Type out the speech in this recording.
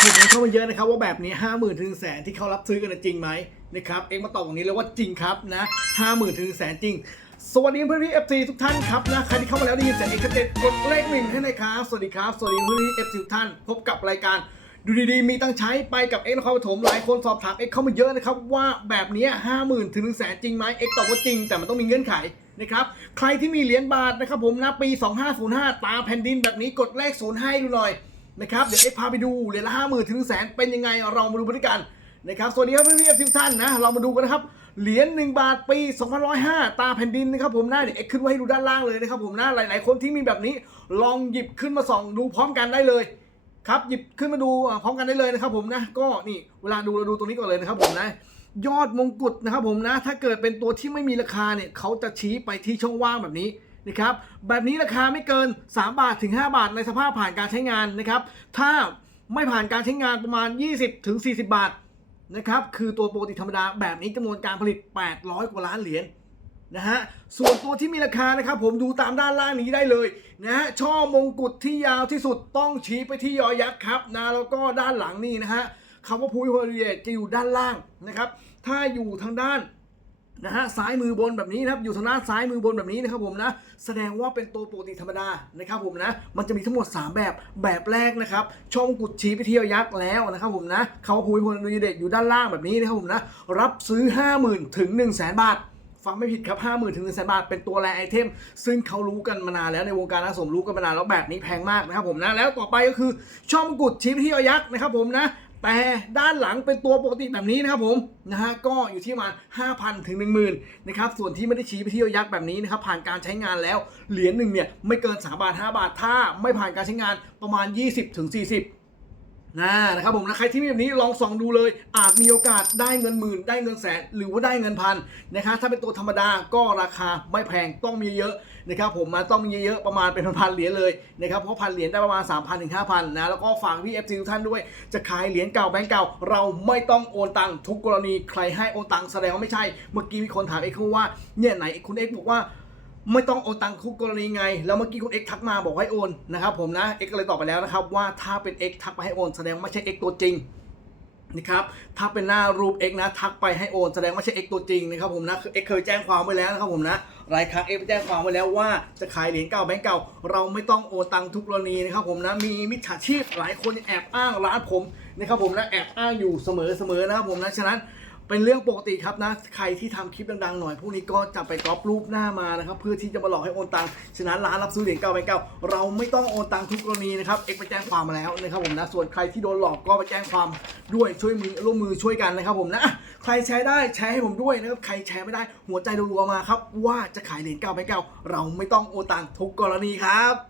เหตุผลเข้ามาเยอะนะครับว่าแบบนี้5 0,000ถึงแสนที่เขารับซื้อกันจริงไหมนะครับเอ็กมาตอบตรงนี้เลยว่าจริงครับนะ50,000ถึงแสนจริง สวัสดีเพื่อนพี่เอฟซีทุกท่านครับนะใครที่เข้ามาแล้วได้ยินเสียงเอกเจ็ดกดเลขหนึ่งให้หน่อยครับสวัสดีครับสวัสดีเพื่อนพี่เอฟซีทุกท่านพบกับรายการดูดีๆ มีตังใช้ไปกับเอ็กนครปฐมหลายคนสอบถามเอ็กเข้ามาเยอะนะครับว่าแบบนี้ห้าหมื่นถึงแสนจริงไหมเอ็กตอบว่าจริงแต่มันต้องมีเงื่อนไขนะครับใครที่มีเหรียญบาทนะครับผมนะปี 2505 ตาแผ่นดินแบบนี้กดเลขศูนย์ให้ดูหน่อย นะครับ เดี๋ยวเอ็กพาไปดูเหรียญละห้าหมื่นถึงแสนเป็นยังไงเรามาดูพฤติการนะครับสวัสดีครับเพื่อนพี่เอฟซีทุกท่านนะเรามาดูกันนะครับเหรียญ1บาทปี2505 ตาแผ่นดินนะครับผมนะเดี๋ยวเอ็กขึ้นไว้ให้ดูด้านล่างเลยนะครับผมนะหลาย ๆ คนที่มีแบบนี้ลองหยิบขึ้นมาส่องดูพร้อมกันได้เลยครับหยิบขึ้นมาดูพร้อมกันได้เลยนะครับผมนะก็นี่เวลาดูเราดูตรงนี้ก่อนเลยนะครับผมนะยอดมงกุฎนะครับผมนะถ้าเกิดเป็นตัวที่ไม่มีราคาเนี่ยเขาจะชี้ไปที่ช่องว่างแบบนี้ นะครับแบบนี้ราคาไม่เกิน 3 บาทถึง 5 บาทในสภาพผ่านการใช้งานนะครับ ถ้าไม่ผ่านการใช้งานประมาณ 20ถึง40 บาทนะครับคือตัวปกติธรรมดาแบบนี้จำนวนการผลิต 800 กว่าล้านเหรียญนะฮะส่วนตัวที่มีราคานะครับผมดูตามด้านล่างนี้ได้เลยนะฮะช่อมงกุฎที่ยาวที่สุดต้องชี้ไปที่ยอยักษ์ครับนะแล้วก็ด้านหลังนี่นะฮะคำว่าพูยโฮลิเดจะอยู่ด้านล่างนะครับ ถ้าอยู่ทางด้าน นะฮะซ้ายมือบนแบบนี้นะครับอยู่ทางด้านซ้ายมือบนแบบนี้นะครับผมนะแสดงว่าเป็นตัวปกติธรรมดานะครับผมนะมันจะมีทั้งหมด 3 แบบแบบแรกนะครับช่องกุดชี้ไปเที่ยวยักษ์แล้วนะครับผมนะเขาพูยพลดีเด็กอยู่ด้านล่างแบบนี้นะครับผมนะรับซื้อ 50,000ถึง1 0 0 0 0แบาทฟังไม่ผิดครับ50,000ถึง1 0 0 0 0บาทเป็นตัวแรไอเทม ซึ่งเขารู้กันมานานแล้วในวงการนักสมรู้กันมานานแล้วแบบนี้แพงมากนะครับผมนะแล้วต่อไปก็คือช่องกุดชี้ไปที่ยอยักษ์นะครับผมนะ แต่ด้านหลังเป็นตัวปกติแบบนี้นะครับผมนะฮะก็อยู่ที่ประมาณ 5,000 ถึง 10,000นะครับส่วนที่ไม่ได้ชี้ไปที่ยักษ์แบบนี้นะครับผ่านการใช้งานแล้วเหรียญหนึ่งเนี่ยไม่เกิน 3 บาท 5 บาทถ้าไม่ผ่านการใช้งานประมาณ 20ถึง40 นะนะครับผมนะใครที่มีแบบนี้ลองส่องดูเลย อาจมีโอกาสได้เงินหมื่น ได้เงินแสน หรือว่าได้เงินพันนะครับถ้าเป็นตัวธรรมดาก็ราคาไม่แพงต้องมีเยอะนะครับผมมาต้องมีเยอะๆประมาณเป็นพันเหรียญเลยนะครับเพราะพันเหรียญได้ประมาณ 3,000 ถึง 5,000 นะแล้วก็ฝากพี่เอฟซีทุกท่านด้วย จะขายเหรียญเก่าแบงก์เก่า เราไม่ต้องโอนตังค์ทุกกรณีใครให้โอนตังค์แสดงว่าไม่ใช่ เมื่อกี้มีคนถามเอ็กซ์ว่าเนี่ยไหนคุณเอ็กซ์บอกว่า ไม่ต้องโอนตังค์ทุกกรณีไง แล้วเมื่อกี้คุณเอ็กทักมาบอกให้โอนนะครับผมนะเอ็กก็เลยตอบไปแล้วนะครับว่าถ้าเป็นเอ็กทักไปให้โอนแสดงไม่ใช่เอ็กตัวจริงนะครับถ้าเป็นหน้ารูป X นะ ทักไปให้โอนแสดงว่าใช่ X ตัวจริงนะครับผมนะคือ X เคยแจ้งความไว้แล้วนะครับผมนะหลายครั้ง X ไปแจ้งความไว้แล้วว่าจะขายเหรียญเก่าแบงก์เก่า เราไม่ต้องโอนตังค์ทุกกรณีนะครับผมนะมีมิจฉาชีพหลายคนแอบอ้างร้านผมนะครับผมนะแอบอ้างอยู่เสมอเสมอนะครับผมนะฉะนั้น เป็นเรื่องปกติครับนะ ใครที่ทำคลิปดังๆหน่อย พวกนี้ก็จะไปก๊อปรูปหน้ามานะครับ เพื่อที่จะมาหลอกให้โอนตังค์ฉะนั้นร้านรับซื้อเหรียญเก่าไปเก่าเราไม่ต้องโอนตังค์ทุกกรณีนะครับ เอ็กไปแจ้งความมาแล้วนะครับผมนะ ส่วนใครที่โดนหลอกก็ไปแจ้งความด้วยช่วยมือร่วมมือช่วยกันนะครับผมนะ ใครแชร์ได้แชร์ให้ผมด้วยนะครับ ใครแชร์ไม่ได้หัวใจรัวๆมาครับว่าจะขายเหรียญเก่าไปเก่าเราไม่ต้องโอนตังค์ทุกกรณีครับ